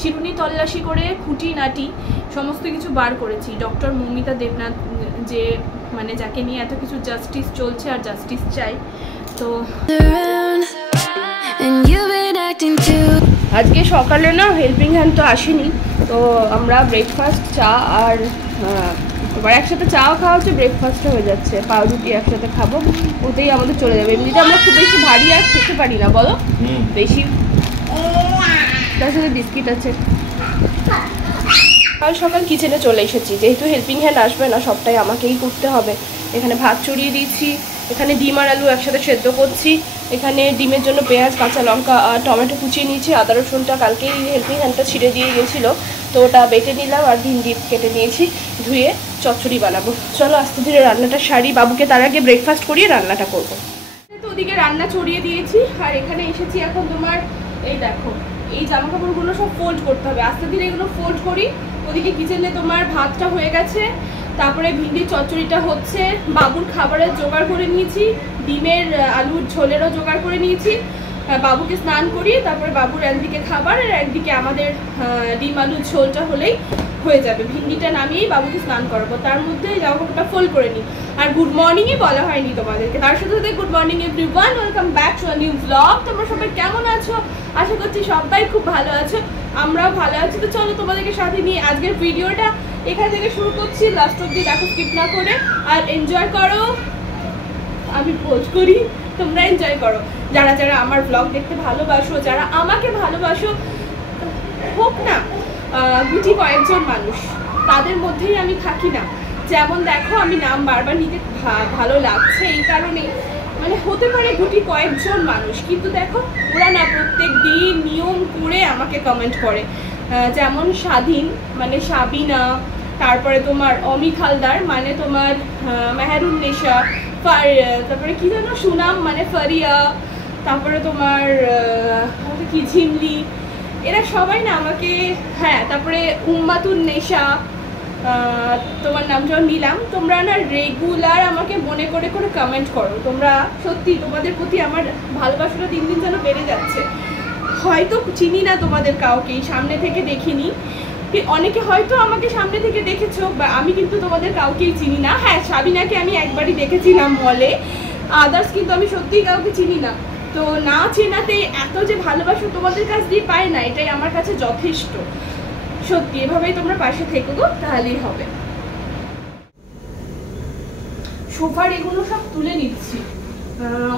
চিরুনি তল্লাশি করে খুঁটি নাটি সমস্ত কিছু বার করেছি। ডক্টর মৌমিতা দেবনাথ, যে মানে যাকে নিয়ে এত কিছু জাস্টিস চলছে আর জাস্টিস চাই। তো আজকে সকালে না হেল্পিং হ্যান্ড তো আসেনি, তো আমরা ব্রেকফাস্ট চা আর এবার একসাথে চাও খাওয়া হচ্ছে, ব্রেকফাস্টও হয়ে যাচ্ছে, পাউরুটি একসাথে খাবো, ওতেই আমাদের চলে যাবে। এমনিতে আমরা খুব বেশি ভারী আর খেতে পারি না, বলো বেশি, তার সাথে বিস্কিট আছে। কাল সকাল কিচেনে চলে এসেছি, যেহেতু হেল্পিং হ্যান্ড আসবে না, সবটাই আমাকেই করতে হবে। এখানে ভাত চড়িয়ে দিয়েছি, এখানে ডিম আর আলু একসাথে সেদ্ধ করছি, এখানে ডিমের জন্য পেঁয়াজ কাঁচা লঙ্কা আর টমেটো কুচিয়ে নিয়েছি, আদা রসুনটা কালকেই হেল্পিং হ্যান্ডটা ছিঁড়ে দিয়ে গিয়েছিলো, তো ওটা বেটে নিলাম, আর ভিন্ডি কেটে নিয়েছি, ধুয়ে চচ্চড়ি বানাবো। চলো আস্তে ধীরে রান্নাটা সারি, বাবুকে তার আগে ব্রেকফাস্ট করিয়ে রান্নাটা করবো। তো ওদিকে রান্না চড়িয়ে দিয়েছি, আর এখানে এসেছি এখন তোমার এই দেখো এই জামা কাপড়গুলো সব ফোল্ড করতে হবে, আস্তে ধীরে এগুলো ফোল্ড করি। ওদিকে কিচেনে তোমার ভাতটা হয়ে গেছে, তারপরে ভিন্ডির চচ্চড়িটা হচ্ছে, বাবুর খাবারের জোগাড় করে নিয়েছি, ডিমের আলুর ঝোলেরও জোগাড় করে নিয়েছি, বাবুকে স্নান করিয়ে তারপরে বাবুর একদিকে খাবার আর একদিকে আমাদের ডিম আলুর ঝোলটা হলেই হয়ে যাবে। ভিন্ডিটা নামিয়েই বাবুকে স্নান করাবো, তার মধ্যে জামা কাপড়টা ফোল্ড করে নিই। আর গুড মর্নিংই বলা হয়নি তোমাদেরকে, তার সাথে সাথে good morning everyone, welcome back to a new blog. তোমরা সবাই কেমন আছো? আশা করছি সবাই খুব ভালো আছো, আমরাও ভালো আছি। তো চলো তোমাদেরকে সাথে নিয়ে আজকের ভিডিওটা এখান থেকে শুরু করছি, লাস্ট অব্দি দেখো স্কিপ না করে, আর এনজয় করো। আমি পোজ করি, তোমরা এনজয় করো। যারা যারা আমার ব্লগ দেখতে ভালোবাসো, যারা আমাকে ভালোবাসো, হোক না গুটি কয়েকজন মানুষ, তাদের মধ্যেই আমি থাকি না। যেমন দেখো আমি নাম বারবার নিতে ভালো লাগছে এই কারণে, মানে হতে পারে গুটি কয়েকজন মানুষ, কিন্তু দেখো ওরা না প্রত্যেক দিন নিয়ম করে আমাকে কমেন্ট করে। যেমন স্বাধীন মানে সাবিনা, তারপরে তোমার অমিত হালদার মানে তোমার মেহেরুন্নেসা, তারপরে কি জানো সুনাম মানে ফারিয়া, তারপরে তোমার কি ঝিমলি, এরা সবাই না আমাকে, হ্যাঁ তারপরে উম্মাতুন্নেসা, তোমার নাম যখন নিলাম, তোমরা না রেগুলার আমাকে মনে করে করে কমেন্ট করো। তোমরা সত্যি, তোমাদের প্রতি আমার ভালোবাসাটা দিন দিন যেন বেড়ে যাচ্ছে। হয়তো চিনি না তোমাদের কাউকেই, সামনে থেকে দেখিনি, অনেকে হয়তো আমাকে সামনে থেকে দেখেছো, বা আমি কিন্তু তোমাদের কাউকেই চিনি না। হ্যাঁ সাবিনাকে আমি একবারই দেখেছিলাম মলে, আদার্স কিন্তু আমি সত্যিই কাউকে চিনি না। তো না চেনাতে এত যে ভালোবাসো তোমাদের কাছ দিয়ে পাই না, এটাই আমার কাছে যথেষ্ট। সত্যি এভাবেই তোমরা পাশে থেকো গো, তাহলেই হবে। সোফার এগুলো সব তুলে নিচ্ছি,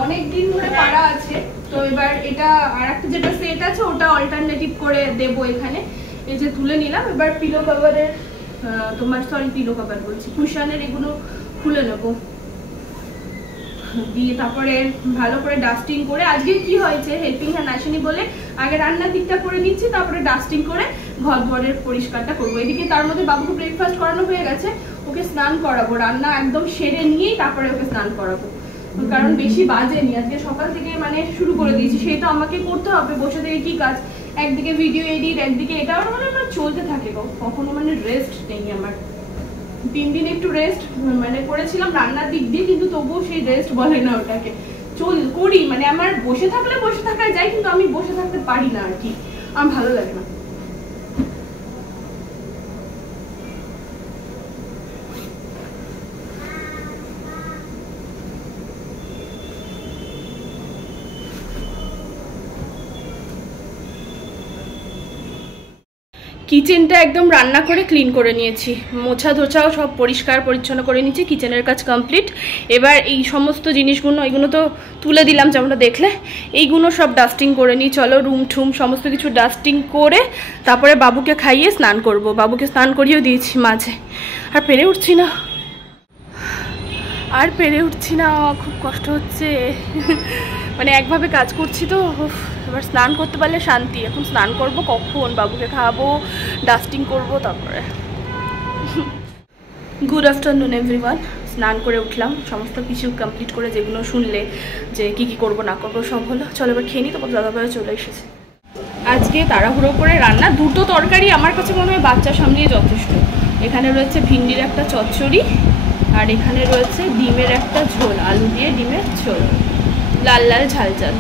অনেক দিন ধরে পাড়া আছে, তো এবার এটা আর একটা যেটা সেট আছে ওটা অল্টারনেটিভ করে দেবো এখানে। এই যে তুলে নিলাম, এবার পিলো কভারের তোমার পিলো কভার বলছি, কুশানের এগুলো খুলে নেবো, দিয়ে তারপরে ভালো করে ডাস্টিং করে। আজকে কি হয়েছে, হেল্পিং হ্যান্ড আসেনি বলে আগে রান্নার দিকটা করে নিচ্ছি, তারপরে ডাস্টিং করে ঘর ঘরের পরিষ্কারটা করবো। এদিকে তার মধ্যে বাবুকে ব্রেকফাস্ট করানো হয়ে গেছে, ওকে স্নান করাবো, রান্না একদম সেরে নিয়েই তারপরে ওকে স্নান করাবো, কারণ বেশি বাজেনি, আজকে সকাল থেকে মানে শুরু করে দিয়েছি, সেটা আমাকে করতে হবে, বসে থেকে কি কাজ, একদিকে ভিডিও এডিট, একদিকে এটা মানে আমার চলতে থাকে, কখনো মানে রেস্ট নেই আমার। 3 দিন একটু রেস্ট মানে করেছিলাম রান্নার দিক দিয়ে, কিন্তু তবুও সেই রেস্ট বলে না ওটাকে, করি মানে আমার বসে থাকলে বসে থাকা যায়, কিন্তু আমি বসে থাকতে পারি না আর কি, আমার ভালো লাগে না। কিচেনটা একদম রান্না করে ক্লিন করে নিয়েছি, মোছা ধোছাও সব পরিষ্কার পরিচ্ছন্ন করে নিয়েছি, কিচেনের কাজ কমপ্লিট। এবার এই সমস্ত জিনিসগুলো, এইগুলো তো তুলে দিলাম যেমনটা দেখলে, এইগুলো সব ডাস্টিং করে নিই। চলো রুম ঠুম সমস্ত কিছু ডাস্টিং করে তারপরে বাবুকে খাইয়ে স্নান করব। বাবুকে স্নান করিয়েও দিয়েছি মাঝে, আর পেরে উঠছি না, খুব কষ্ট হচ্ছে মানে একভাবে কাজ করছি তো। এবার স্নান করতে পারলে শান্তি। এখন স্নান করব কখন, বাবুকে খাওয়াবো, ডাস্টিং করব, তারপরে। Good afternoon everyone. স্নান করে উঠলাম, সমস্ত কিছু কমপ্লিট করে, যেগুলো শুনলে যে কি কি করব না করবো সব হলো। চলো এবার খেয়ে নিই, তারপর দাদাভাইও চলে এসেছে। আজকে তাড়াহুড়ো করে রান্না, দুটো তরকারি আমার কাছে মনে হয় বাচ্চা সামলিয়ে যথেষ্ট। এখানে রয়েছে ভিন্ডির একটা চচ্চড়ি, আর এখানে রয়েছে ডিমের একটা ঝোল, আলু দিয়ে ডিমের ঝোল, লাল লাল ঝাল ঝাল।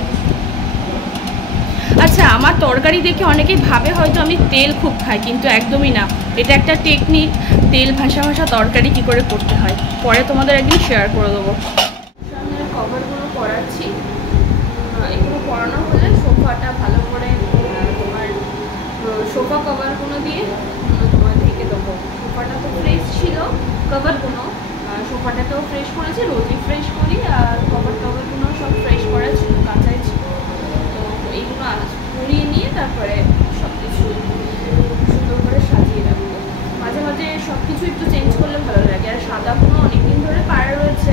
আচ্ছা, আমার তরকারি দেখে অনেকেই ভাবে হয়তো আমি তেল খুব খাই, কিন্তু একদমই না। এটা একটা টেকনিক, তেল ভাসা ভাসা তরকারি কী করে করতে হয় পরে তোমাদের একদিন শেয়ার করে দেবো। সামনের কভারগুলো পরাচ্ছি, এগুলো পরানো হলে সোফাটা ভালো করে তোমার সোফা কভারগুলো দিয়ে তোমার ঢেকে দেবো। সোফাটা তো ফ্রেশ ছিল, কভারগুলো সোফাটাকেও ফ্রেশ করেছি, রোজই ফ্রেশ করি, আর কভারগুলো সব ফ্রেশ করা ছিল, কাঁচাই ছিল। তো এইগুলো পরিয়ে নিয়ে তারপরে সব কিছু সুন্দর করে সাজিয়ে রাখবো। মাঝে মাঝে সব কিছু একটু চেঞ্জ করলে ভালো লাগে। আর সাদাগুলো অনেকদিন ধরে পাড়া রয়েছে,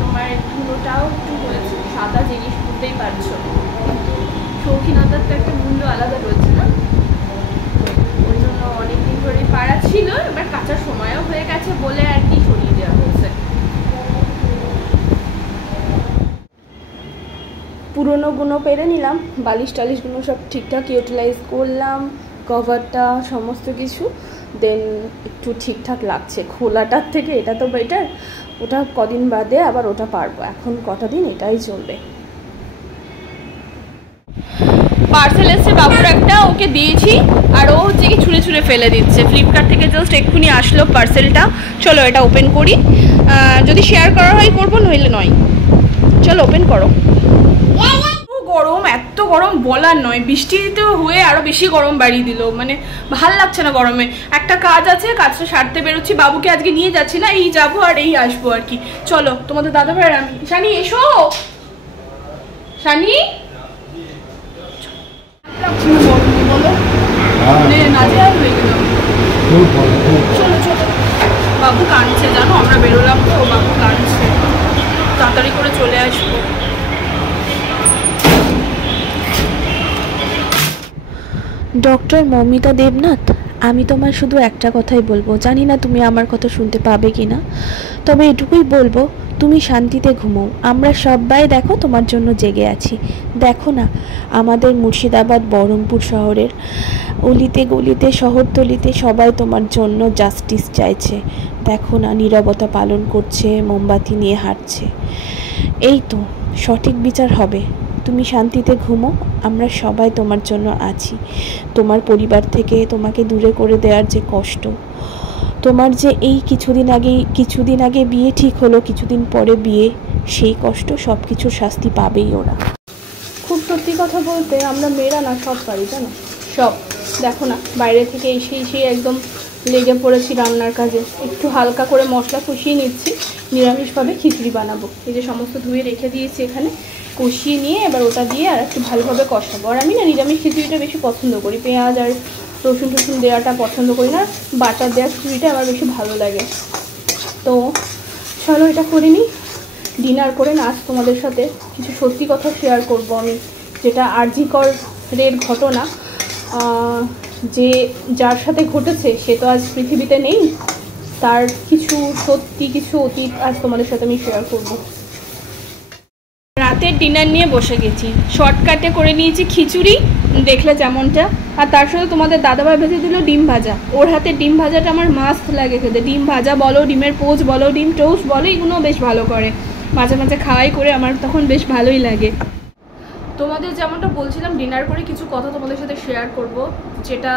তোমার ধুলোটাও একটু হয়েছে। সাদা জিনিস বুঝতেই পারছো, কিন্তু শৌখিনতার তো একটা মূল্য আলাদা রয়েছে না, ওই জন্য অনেকদিন ধরে পাড়া ছিল। এবার কাঁচার সময়ও হয়ে গেছে বলে আর কি সরিয়ে দেওয়া হয়েছে। পুরোনোগুলো পেরে নিলাম, বালিশ টালিশগুলো সব ঠিকঠাক ইউটিলাইজ করলাম, কভারটা সমস্ত কিছু। দেন একটু ঠিকঠাক লাগছে, খোলাটার থেকে এটা তো বেটার। ওটা কদিন বাদে আবার ওটা পারবো, এখন কটা দিন এটাই চলবে। পার্সেল এসছে বাবুর একটা, ওকে দিয়েছি, আর ও হচ্ছে কি ছুঁড়ে ছুঁড়ে ফেলে দিচ্ছে। ফ্লিপকার্ট থেকে জাস্ট এক্ষুনি আসলো পার্সেলটা। চলো এটা ওপেন করি, যদি শেয়ার করা হয় করবো, নইলে নয়। চলো ওপেন করো। গরম, এত গরম বলার নয়, বৃষ্টিতে হয়ে আরো বেশি গরম বাড়িয়ে দিল। মানে ভাল লাগছে না গরমে। একটা কাজ আছে, কাজটা সারতে বেরোচ্ছি। বাবুকে আজকে নিয়ে যাচ্ছি না, এই যাবো আর এই আসবো আর কি। চলো তোমাদের দাদা ভাই আমি। শানি এসো, শানি বলো, নাজেহাল হয়ে গেলাম। চলো চলো, বাবু কাঁদছে জানো, আমরা বেরোলাম তো, বাবু কাঁদছে, তাড়াতাড়ি করে চলে আসবো। ডক্টর মৌমিতা দেবনাথ, আমি তোমার শুধু একটা কথাই বলবো, জানি না তুমি আমার কথা শুনতে পাবে কি না, তবে এটুকুই বলবো, তুমি শান্তিতে ঘুমো। আমরা সবাই দেখো তোমার জন্য জেগে আছি। দেখো না, আমাদের মুর্শিদাবাদ বহরমপুর শহরের অলিতে গলিতে শহরতলিতে সবাই তোমার জন্য জাস্টিস চাইছে। দেখো না, নীরবতা পালন করছে, মোমবাতি নিয়ে হাঁটছে। এই তো সঠিক বিচার হবে। তুমি শান্তিতে ঘুমো, আমরা সবাই তোমার জন্য আছি। তোমার পরিবার থেকে তোমাকে দূরে করে দেওয়ার যে কষ্ট, তোমার যে এই কিছুদিন আগে বিয়ে ঠিক হলো, কিছুদিন পরে বিয়ে, সেই কষ্ট সব কিছুর শাস্তি পাবেই ওরা। খুব সত্যি কথা বলতে, আমরা মেয়েরা না সব পারি জানো, সব। দেখো না, বাইরে থেকে এসে একদম লেগে পড়েছি রান্নার কাজে। একটু হালকা করে মশলা কষিয়ে নিচ্ছি, নিরামিষভাবে খিচুড়ি বানাবো। এই যে সমস্ত ধুয়ে রেখে দিয়েছি এখানে, কষিয়ে নিয়ে এবার ওটা দিয়ে আর একটু ভালোভাবে কষাবো। আর আমি না নিরামিষ খিচুড়িটা বেশি পছন্দ করি, পেঁয়াজ আর রসুন টসুন দেওয়াটা পছন্দ করি না, বাটার দেওয়া খিচুড়িটা আমার বেশি ভালো লাগে। তো চলো এটা করে নিই। ডিনার করে না আজ তোমাদের সাথে কিছু সত্যি কথা শেয়ার করব আমি, যেটা আরজিকরের ঘটনা। যার সাথে ঘটেছে সে তো আজ পৃথিবীতে নেই, তার কিছু সত্যি কিছু অতীত আজ তোমাদের সাথে আমি শেয়ার করব। রাতের ডিনার নিয়ে বসে গেছি, শর্টকাটে করে নিয়েছি খিচুড়ি, দেখলে যেমনটা, আর তার সাথে তোমাদের দাদাভাই ভেজে দিল ডিম ভাজা। ওর হাতে ডিম ভাজাটা আমার মাস্ট লাগে খেতে। ডিম ভাজা বলো, ডিমের পোচ বলো, ডিম টোস্ট বলো, এগুলোও বেশ ভালো করে। মাঝে মাঝে খাওয়াই করে আমার তখন বেশ ভালোই লাগে। তোমাদের যেমনটা বলছিলাম, ডিনার করে কিছু কথা তোমাদের সাথে শেয়ার করব, যেটা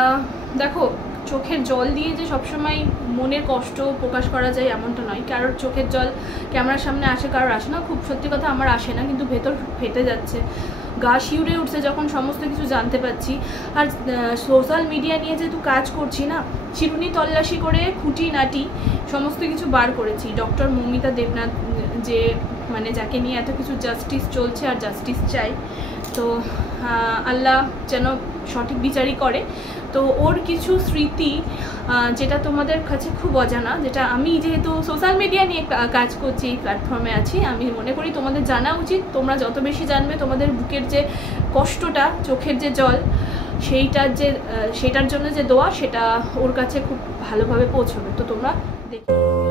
দেখো, চোখের জল দিয়ে যে সবসময় মনের কষ্ট প্রকাশ করা যায় এমনটা নয়। কারোর চোখের জল ক্যামেরার সামনে আসে, কারোর আসে না। খুব সত্যি কথা, আমার আসে না, কিন্তু ভেতর ফেটে যাচ্ছে, গা শিউরে উঠছে যখন সমস্ত কিছু জানতে পারছি। আর সোশ্যাল মিডিয়া নিয়ে যেহেতু কাজ করছি না, চিরুনি তল্লাশি করে খুঁটিনাটি সমস্ত কিছু বার করেছি। ডক্টর মৌমিতা দেবনাথ, যে মানে যাকে নিয়ে এত কিছু জাস্টিস চলছে আর জাস্টিস চাই, তো আল্লাহ যেন সঠিক বিচারই করে। তো ওর কিছু স্মৃতি, যেটা তোমাদের কাছে খুব অজানা, যেটা আমি যেহেতু সোশ্যাল মিডিয়া নিয়ে কাজ করছি, এই প্ল্যাটফর্মে আছি, আমি মনে করি তোমাদের জানা উচিত। তোমরা যত বেশি জানবে, তোমাদের বুকের যে কষ্টটা, চোখের যে জল, সেইটার জন্য যে দোয়া, সেটা ওর কাছে খুব ভালোভাবে পৌঁছবে। তো তোমরা দেখো।